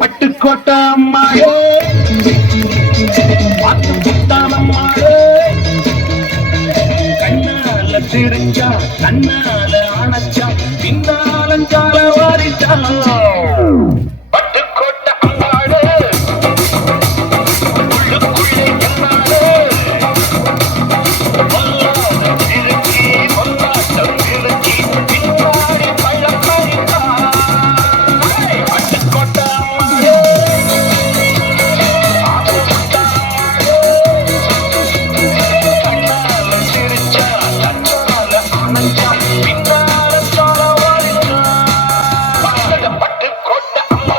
பட்டுக்கோட்டை அம்மாளே, பாட்டு புத்தானம்மாளே, கண்ணால சிரிச்சா கண்ணால அணைச்சா பின்னாலஞ்சால வாரிட்டா. பட்டுக்கோட்டை அம்மாளே, உள்ளுக்குள்ளே கண்ணாலே, பொல்லாத சிறுக்கி பொல்லாட்டம் சிறுக்கி பின்னாடி பள்ளம் பறித்தா. பட்டுக்கோட்டை அம்மாளே, கண்ணால சிரிச்சா கண்ணால அணைச்சா பின்னாலஞ்சால வாரிட்டா. பட்டுக்கோட்டை அம்மா,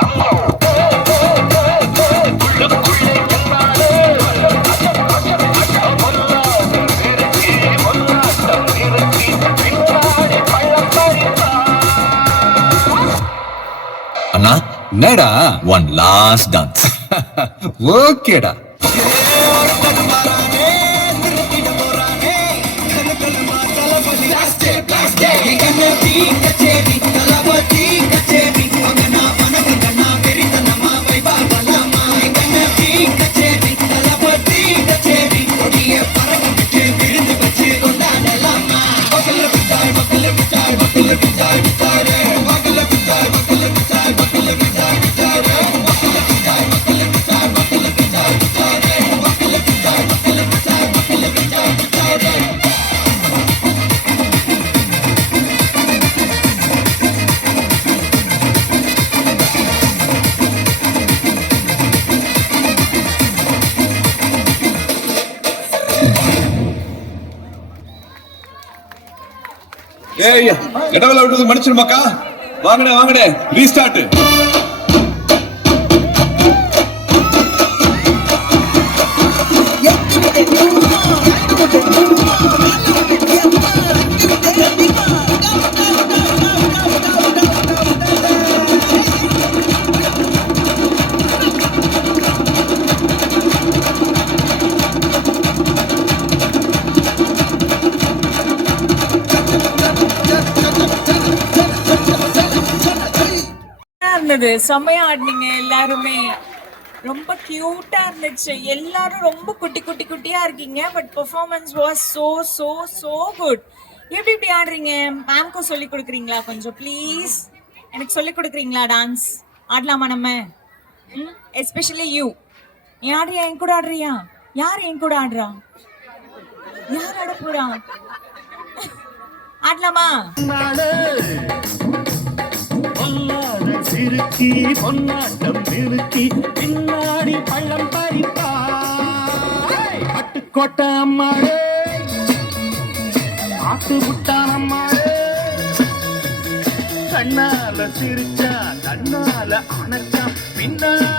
உள்ளுக்குள்ளே கண்ணாலே, பொல்லாத சிறுக்கி பொல்லாட்டம் சிறுக்கி பின்னாடி பள்ளம் பறித்தா. அண்ணா என்னடா ஒன் லாஸ்ட் டான்ஸ். ஓகேடா. ஏய் இடவெல்லாம் விட்டது மன்னிச்சிருமாக்கா. வாங்கடே வாங்கடே, ரீஸ்டார்ட். செம்மையா ஆடினீங்க எல்லாருமே. ரொம்ப கியூட்டா இருந்துச்சு. எல்லாரும் ரொம்ப குட்டி குட்டி குட்டியா இருக்கீங்க. But performance was so so so good. எப்படி இப்படி ஆடுறீங்க? மேம்க்கும் சொல்லி கொடுக்குறீங்களா கொஞ்சம் ப்ளீஸ்? எனக்கு சொல்லி கொடுக்குறீங்களா டான்ஸ்? ஆடலாமா நம்ம? Especially you. நீ ஆடுறியா? என் கூட ஆடுறியா? யார் என் கூட ஆடுறா? யார் ஆட போறா? ஆடலாமா? சிறுக்கி பொன்னாட்டம் நிறுத்தி பின்னாடி பள்ளம் பறிப்பா. பட்டுக்கோட்டை அம்மாளே, ஆட்டு புட்டான் அம்மாளே, கண்ணால சிரிச்சா கண்ணால அணைச்சா பின்னாடி